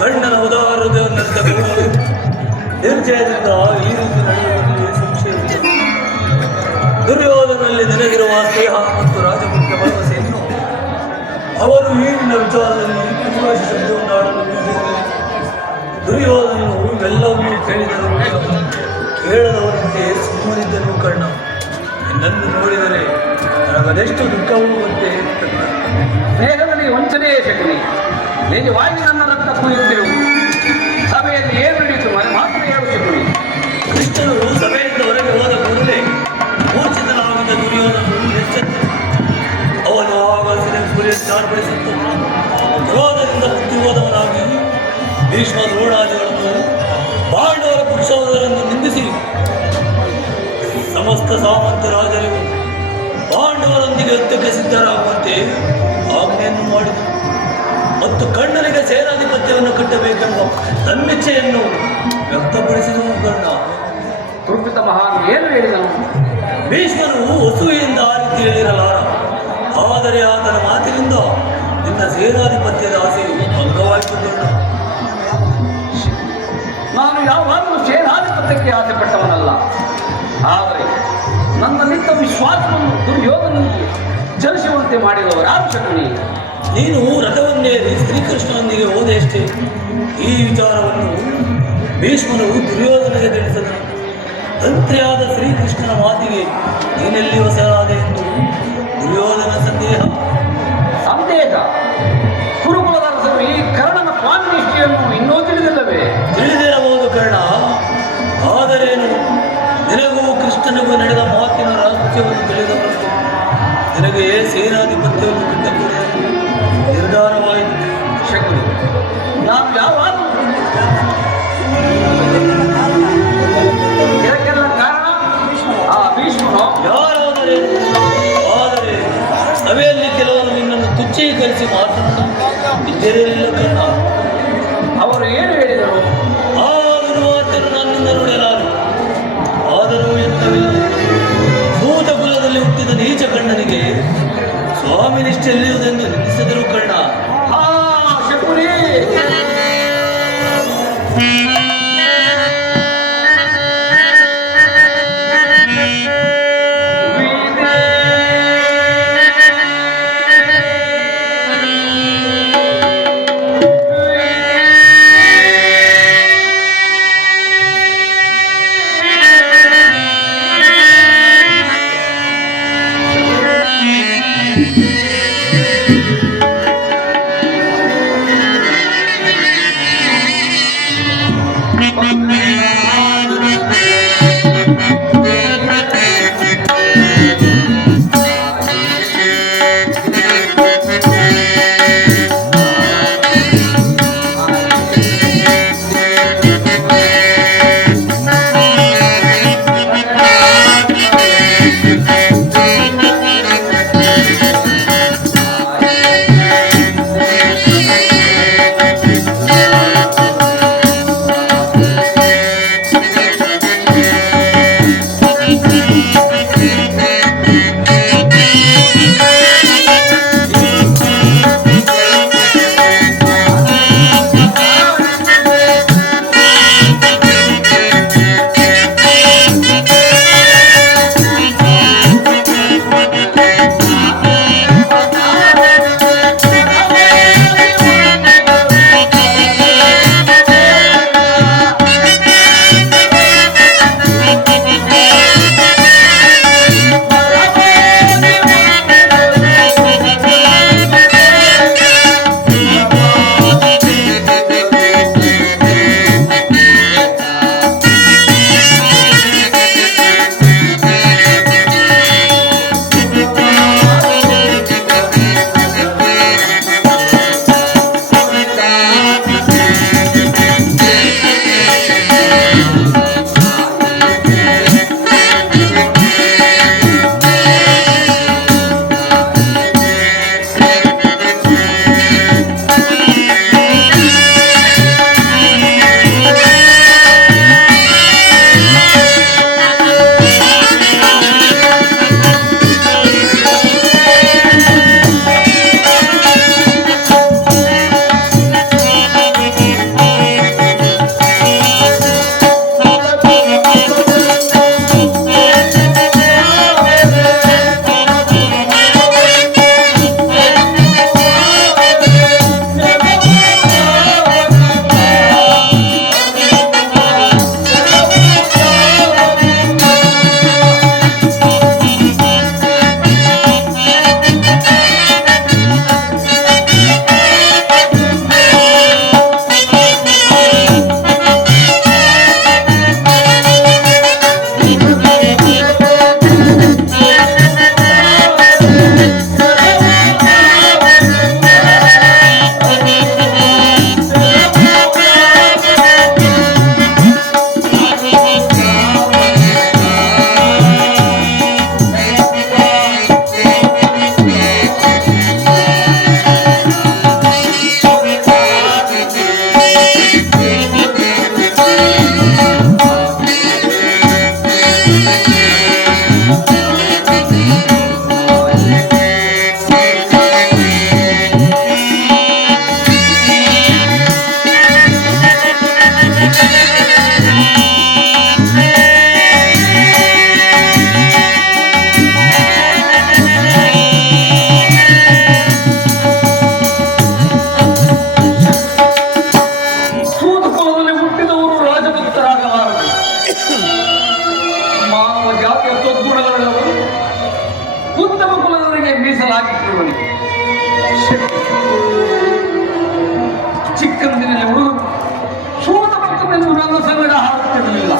ಕಣ್ಣನ ಉದಾರದ ನರ್ತಕರು ನಿರ್ಜಯದಿಂದ ಈ ರೀತಿ ನಡೆಯುವಲ್ಲಿ ಸಂಶಯವಿಲ್ಲ. ದುರ್ಯೋಧನಲ್ಲಿ ನಿನಗಿರುವ ಸ್ನೇಹ ಮತ್ತು ರಾಜಮುಖ್ಯ ಭರವಸೆಯನ್ನು ಅವರು ಈಗಿನ ವಿಚಾರದಲ್ಲಿ ವಿಶ್ವಾಸ ಶಬ್ದವನ್ನಾಡಲು ನಿಂತಿರಲಿಲ್ಲ. ದುರ್ಯೋಧನನು ಎಲ್ಲವನ್ನೂ ಕೇಳಿದರು, ಕೇಳದವರಂತೆ ಸುಮ್ಮನಿದ್ದರು. ಕರ್ಣ, ನಿನ್ನನ್ನು ನೋಡಿದರೆ ನನಗದೆಷ್ಟು ದುಃಖವಾಗುವಂತೆ. ಸ್ನೇಹದಲ್ಲಿ ವಂಚನೆಯೇ ಶಕ್ತಿ. ನಿಜವಾಗಿ ನನ್ನ ರಕ್ತ ಕುಯ್ಯುತ್ತಿರುವುದು. ಸಭೆಯಲ್ಲಿ ಏನು ನಡೆಯಿತು ಮಾತ್ರ ಹೇಳು ಶಕ್ತಿ. ಕೃಷ್ಣನು ಸಭೆಯಿಂದ ಹೊರಗೆ ಹೋದ ಕೂಡಲೇ ಮೂರ್ಛಿತನಾಗಿದ್ದ ದುರ್ಯೋಧನನು ಎಚ್ಚೆತ್ತ. ಅವನು ಆಗ ಸಿನೆಪುರಿಯನ್ನು ಚಾರ್ಪಡಿಸಿತ್ತು. ಕ್ರೋಧದಿಂದ ಬುದ್ಧಿ ಹೋದವನಾಗಿ ಭೀಷ್ಮ ದ್ರೋಣಾದಿಗಳನ್ನು ಪಾಂಡವರ ಪುರುಷೋದರನ್ನು ನಿಂದಿಸಿ ಸಮಸ್ತ ಸಾಮಂತ ರಾಜರು ಪಾಂಡವರೊಂದಿಗೆ ಯುದ್ಧಕ್ಕೆ ಸಿದ್ಧರಾಗುವಂತೆ ಆಜ್ಞೆಯನ್ನು ಮಾಡಿದರು ಮತ್ತು ಕಣ್ಣನಿಗೆ ಸೇನಾಧಿಪತ್ಯವನ್ನು ಕಟ್ಟಬೇಕೆಂಬ ತನ್ನಿಚ್ಛೆಯನ್ನು ವ್ಯಕ್ತಪಡಿಸಿದನು. ಕರ್ಣ ಕುರುಪಿತ ಮಹಾನ್ ಏನು ಹೇಳಿದನು? ಭೀಷ್ಮನು ವಸುವಿಯಿಂದ ಆ ರೀತಿ ಹೇಳಿರಲಾರ, ಆದರೆ ಆತನ ಮಾತಿನಿಂದ ನಿನ್ನ ಸೇನಾಧಿಪತ್ಯದ ಆಸೆಯು ಭಂಗವಾಯಿತು. ಕರ್ಣ, ನಾನು ಯಾವಾಗಲೂ ಸೇನಾಧಿಪತ್ಯಕ್ಕೆ ಆಸೆ ಪಟ್ಟವನಲ್ಲ. ಆದರೆ ನನ್ನ ನಿತ್ಯ ವಿಶ್ವಾಸವನ್ನು ದುರ್ಯೋಧನಿಗೆ ಜನಿಸುವಂತೆ ಮಾಡಿದವರು ಯಾರು ಶಕ್ತಿ? ನೀನು ರಥವನ್ನೇರಿ ಶ್ರೀಕೃಷ್ಣನೊಂದಿಗೆ ಹೋದೆಯಷ್ಟೇ. ಈ ವಿಚಾರವನ್ನು ಭೀಷ್ಮನು ದುರ್ಯೋಧನಿಗೆ ತಿಳಿಸಿದನು. ತಂತ್ರಿಯಾದ ಶ್ರೀಕೃಷ್ಣನ ಮಾತಿಗೆ ನೀನೆಲ್ಲಿ ಹೊಸರಾದೆ ಎಂದು ದುರ್ಯೋಧನ ಸಂದೇಹ. ಕುರುಕುಲದ ಅರಸರು ಈ ಕರ್ಣನ ಸ್ವಾಮಿನಿಷ್ಠೆಯನ್ನು ಇನ್ನೂ ತಿಳಿದಿಲ್ಲವೇ? ತಿಳಿದಿರಬಹುದು ಕರ್ಣ, ಆದರೇನು ನಿನಗೂ ಕೃಷ್ಣನಿಗೂ ನಡೆದ ಮಾತಿನ ರಹಸ್ಯವನ್ನು ತಿಳಿದವರಷ್ಟು ನಿನಗೆ ಸೇನಾಧಿಪತ್ಯವನ್ನು ಕಟ್ಟಕೂಡದು ನಿರ್ಧಾರವಾಯಿತು. ಶಕ್ತಿ, ನಾವು ಯಾವಾಗ ಇದಕ್ಕೆಲ್ಲ ಕಾರಣ ಆ ಭೀಷ್ಮನು ಯಾರಾದರೆ. ಆದರೆ ಸಭೆಯಲ್ಲಿ ಕೆಲವರು ನಿನ್ನನ್ನು ತುಚ್ಛೀಕರಿಸಿ ಮಾತನಾಡಿಲ್ಲ ಕರ್ಣ. ಅವರು ಏನು ಹೇಳಿದರು? ಆ ದುರ್ವಾರ್ತೆಯನ್ನು ನನ್ನಿಂದ ನೋಡಲಾರೆ. ಆದರೂ ಎಂತವಿಲ್ಲ, ಭೂತ ಕುಲದಲ್ಲಿ ಹುಟ್ಟಿದ ನೀಚ ಕಣ್ಣನಿಗೆ ಸ್ವಾಮಿ ನಿಷ್ಠೆಯಲ್ಲಿರುವುದೆಂದು ನಿಲ್ಲಿಸಿದರು. ಕರ್ಣ, ಶಕುನಿ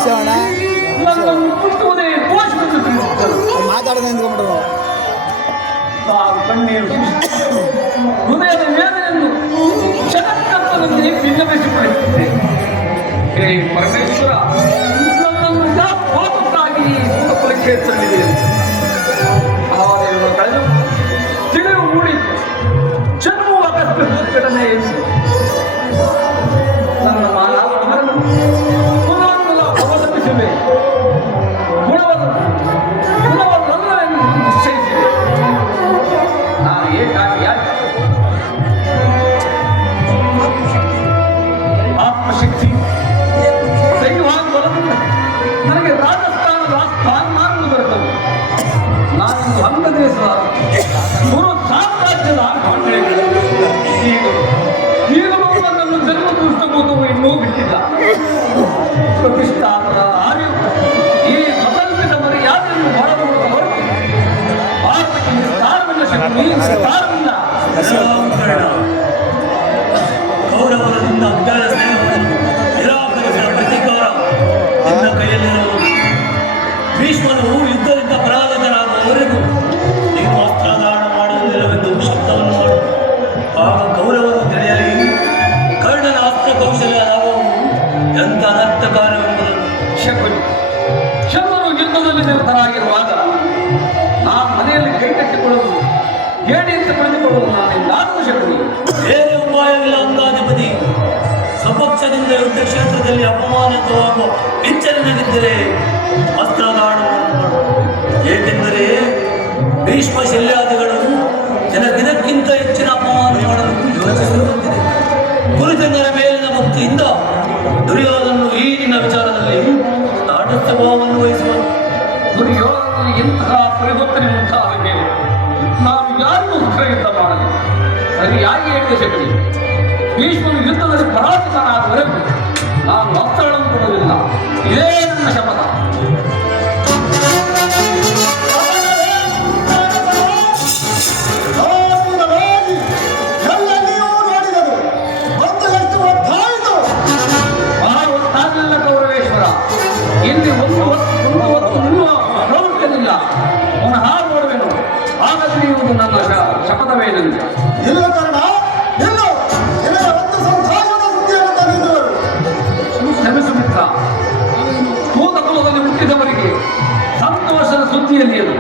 ಶಿವಣ್ಣ ನನ್ನನ್ನು ಮುಟ್ಟುವುದೇ ದೋಷವೆಂದು ತಿಳಿದಿದ್ದರು. ಮಾತಾಡೋದು ನಿಂತ್ಕೊಂಡ್ಬಿಟ್ರು. ತಾನು ಕಣ್ಣೀರು ಸುರಿಸಿ ಹೃದಯದ ವೇದನೆಯನ್ನು ಕ್ಷಣಕ್ಕಂತದಂತೆ ವಿನ್ನವಿಸಿಕೊಳ್ಳುತ್ತಿದ್ದೆ. ಹೇ ಪರಮೇಶ್ವರ, ನನ್ನನ್ನು ಪಾಪಕ್ಕಾಗಿ ಕುಲಕ್ಕೆ ತಂದಿದೆ. ಆದೆಯನ್ನು ಕಳೆದು ತಿಳಿವು ಮೂಡಿ ಜನ್ಮವ ಕಷ್ಟನೆ ಎಂದು ನನ್ನ ಮಾನವರನ್ನು ಪುನಃ ಅವಲಂಬಿಸಿವೆ. ಗುಣವನ್ನಲ್ಲವೆಂದು ನಿಶ್ಚಯಿಸಿದೆ. ನಾನು ಏಕಾಗಿಯಾಗಿ ಆತ್ಮಶಕ್ತಿ ದೈವಾನ್ ಬಲದಿಂದ ನನಗೆ ರಾಜಸ್ಥಾನದ ಸ್ಥಾನಮಾನಗಳು ಬರುತ್ತವೆ. ನಾನಿಂದು ಅಂಗದೇಶದ ಗುರು ಸಾಮ್ರಾಜ್ಯದ ಈಗಲೂ ನನ್ನನ್ನು ಜನ್ಮ ದೃಷ್ಟಭೂತವು ಇನ್ನೂ ಬಿಟ್ಟಿಲ್ಲ. ಪ್ರತಿಷ್ಠಾಪದ ಆರ್ಯವು ಈ ಸ್ವತಂತ್ರದ ಮರ್ಯಾದೆಯನ್ನು ಹೊರಬರುವುದ ಹೊರತು ಭಾರತಕ್ಕೆ ವಿಸ್ತಾರವಿಲ್ಲ, ಶಕ್ತಿ ವಿಸ್ತಾರವಿಲ್ಲ. ಗೌರವದಿಂದ ಅಜ್ಞಾನ ಸ್ನೇಹವನ್ನು ನಿರಾಕರಿಸಿದ ಪ್ರತೀಕಾರ ನಿನ್ನ ಕೈಯಲ್ಲಿರುವುದು. ಭೀಷ್ಮನು ಯುದ್ಧದಿಂದ ಪರಾಜಿತರಾಗುವವರೆಗೂ ನೀನು ಅಸ್ತ್ರದಾನ ಮಾಡುವುದಿಲ್ಲವೆಂದು ಶಬ್ದವನ್ನು ಮಾಡು. ಆಗ ಗೌರವವನ್ನು ತಿಳಿಯಲಿ. ಕರ್ಣನ ಅಸ್ತ್ರ ಕೌಶಲ್ಯ ಲಾಭವು ಎಂಥ ಅನರ್ಥಕಾರವೆಂಬುದನ್ನು. ಶಕುನಿ ಯುದ್ಧದಲ್ಲಿ ನಿರತರಾಗಿರುವಾಗ ನಾನು ಮನೆಯಲ್ಲಿ ಕೈ ಕಟ್ಟಿಕೊಳ್ಳುವುದು ಹೇಳಿ ಅಂತ ಪಡೆದುಕೊಳ್ಳುವುದು ನಾನೆಲ್ಲಾದರೂ ಶಕುನಿ. ಬೇರೆ ಉಪಾಯವಿಲ್ಲ ಅಂಗಾಧಿಪತಿ. ಸ್ವಪಕ್ಷದಿಂದ ಯುದ್ಧ ಕ್ಷೇತ್ರದಲ್ಲಿ ಅಪಮಾನಿತವಾಗುವ ಎಚ್ಚರಿಕೆಯಿದ್ದರೆ ಅಸ್ತ್ರದಾನವನ್ನು ಮಾಡು. ಏಕೆಂದರೆ ಭೀಷ್ಮ ಶಲ್ಯಾದಿಗಳು ಜನಕ್ಕಿಂತ ಹೆಚ್ಚಿನ ಅಪಮಾನ ಮಾಡಲು ಯೋಚಿಸಿರುವಂತಿದೆ. ಗುರುಜನರ ಮೇಲಿನ ಭಕ್ತಿಯಿಂದ ದುರ್ಯೋಧನನು ಈ ನಿನ್ನ ವಿಚಾರದಲ್ಲಿ ತಾಟಸ್ಥ್ಯ ಭಾವವನ್ನು ವಹಿಸುವನು. ದುರ್ಯೋಧನ ಇಂತಹ ಪರಿವರ್ತನೆ ಮುಂತಾದ ಮೇಲೆ ನಾನು ಯಾರಿಗೂ ಉತ್ತರ ಯುದ್ಧ ಮಾಡಲಿ. ಸರಿಯಾಗಿ ಹೇಳಿದ ಶಕ್ತಿ. ಭೀಷ್ಮನು ಯುದ್ಧದಲ್ಲಿ ಪರಾಜಿತನಾದವರೆಗೂ ನಾನು ಅಸ್ತ್ರಗಳನ್ನು ಕೊಡುವುದಿಲ್ಲ. ಇದೇ ನನ್ನ ಶಪಥ. ಗೊತ್ತಾಗಲಿಲ್ಲ ಗೌರವೇಶ್ವರ. ಇಲ್ಲಿ ಒಂದು ಹೊತ್ತು ನಿಲ್ಲುವ ಪ್ರವೃತ್ತಿಯಲ್ಲಿಲ್ಲ. ಅವನ ಹಾಳು ನೋಡುವೆನು. ಆಗ ತಿಳಿಯುವುದು ನನ್ನ ಶಪಥವೇನೆಂದು. ಇಲ್ಲ ಕರ್ಣ, ಇಲ್ಲ. ನಿನಗೆ ಒಂದು ಸಂತೋಷದ ಸುದ್ದಿಯನ್ನು ತಂದಿದ್ದವರು. ಕ್ಷಮಿಸು ಮಿತ್ರ. ಭೂತ ಕುಲದಲ್ಲಿ ಹುಟ್ಟಿದವರಿಗೆ ಸಂತೋಷದ ಸುದ್ದಿಯಲ್ಲಿ ಅದು.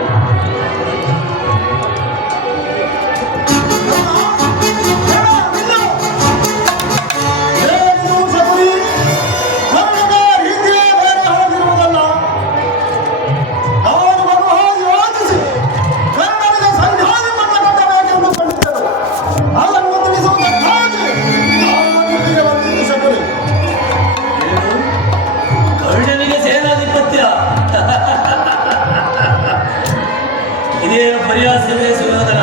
ಕರ್ಣನಿಗೆ ಸೇನಾಧಿಪತ್ಯ ಇದೇ ಪರ್ಯಾಸವೇ ಸುಯೋಧನ.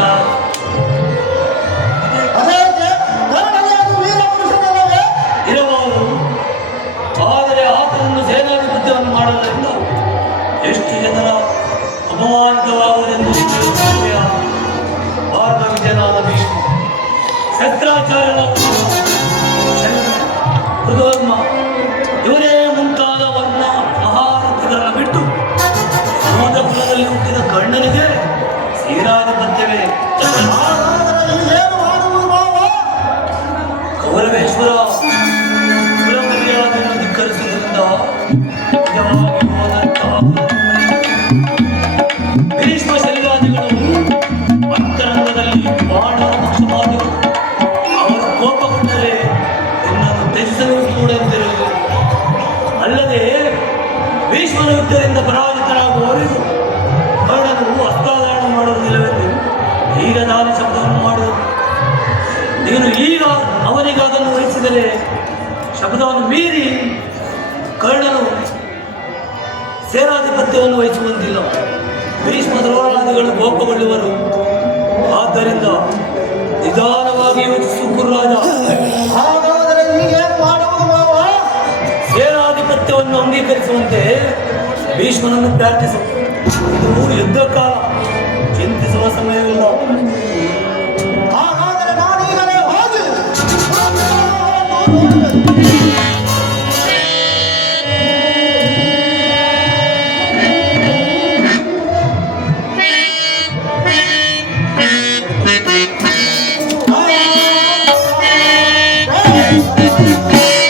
ಇರಬಹುದು. ಆದರೆ ಆತನನ್ನು ಸೇನಾಧಿಪತ್ಯವನ್ನು ಮಾಡುವುದರಿಂದ ಎಷ್ಟು ಜನರ ಅಪಮಾನಿತವಾಗುವುದೆಂದು ಭಾರತ ವಿಜಯನಾದ ಭೀಷ್ಮ, ಶಸ್ತ್ರಾಚಾರ್ಯನ ಹೃದೋರ್ಮ ಇವರೇ ಮುಂತಾದ ವರ್ಣ ಮಹಾರಥಿಗಳನ್ನು ಬಿಟ್ಟು ಸಮುದ್ರ ಕುಲದಲ್ಲಿ ಹುಟ್ಟಿದ ಕರ್ಣನಿಗೆ ಸೇನಾಧಿಪತ್ಯವೇ. ಕೌರವೇಶ್ವರ ಕುಲಮರ್ಯಾದೆಯನ್ನು ಧಿಕ್ಕರಿಸುವುದರಿಂದ ನಿಜವಾಗಿ ಹೋದಂತಹ ಭೀಷ್ಮ ಶಲ್ಯಾದಿಗಳು ಅಂತರಂಗದಲ್ಲಿ ಬಾಣ ಪಕ್ಷಪಾತಿಗಳು. ಅವರು ಕೋಪಗೊಂಡರೆ ನಿನ್ನನ್ನು ತ್ಯಜಿಸಲು ಕೂಡ ಎಂದಿರುವುದು. ಅಲ್ಲದೆ ಭೀಷ್ಮನ ಯುದ್ಧದಿಂದ ಪರಾಜಿತರಾಗುವವರೆಗೂ ಕರ್ಣನು ಅಸ್ತ್ರದಾನ ಮಾಡುವುದಿಲ್ಲವೆಂದು ಈಗ ನಾನು ಶಬ್ದವನ್ನು ಮಾಡುವುದು. ನೀನು ಈಗ ಅವನಿಗೆ ಅದನ್ನು ವಹಿಸಿದರೆ ಶಬ್ದವನ್ನು ಮೀರಿ ಕರ್ಣನು ಸೇನಾಧಿಪತ್ಯವನ್ನು ವಹಿಸುವಂತಿಲ್ಲ. ಭೀಷ್ಮ ದ್ರೋಣಾದಿಗಳು ಕೋಪಗೊಳ್ಳುವರು. ಆದ್ದರಿಂದ ನಿಧಾನವಾಗಿ ಯೋಚಿಸು ಗುರುರಾಜ. ಹಾಗಾದರೆ ಈಗೇನು ಮಾಡುವುದು ಮಾವ? ಸೇನಾಧಿಪತ್ಯವನ್ನು ಅಂಗೀಕರಿಸುವಂತೆ ಭೀಷ್ಮನನ್ನು ಪ್ರಾರ್ಥಿಸು. ಇದು ಯುದ್ಧ ಕಾಲ, ಚಿಂತಿಸುವ ಸಮಯವಿಲ್ಲ. ಹಾಗಾದರೆ ನಾನೀಗಲೇ ಹೋಗಿ ಧನ್ಯವಾದ.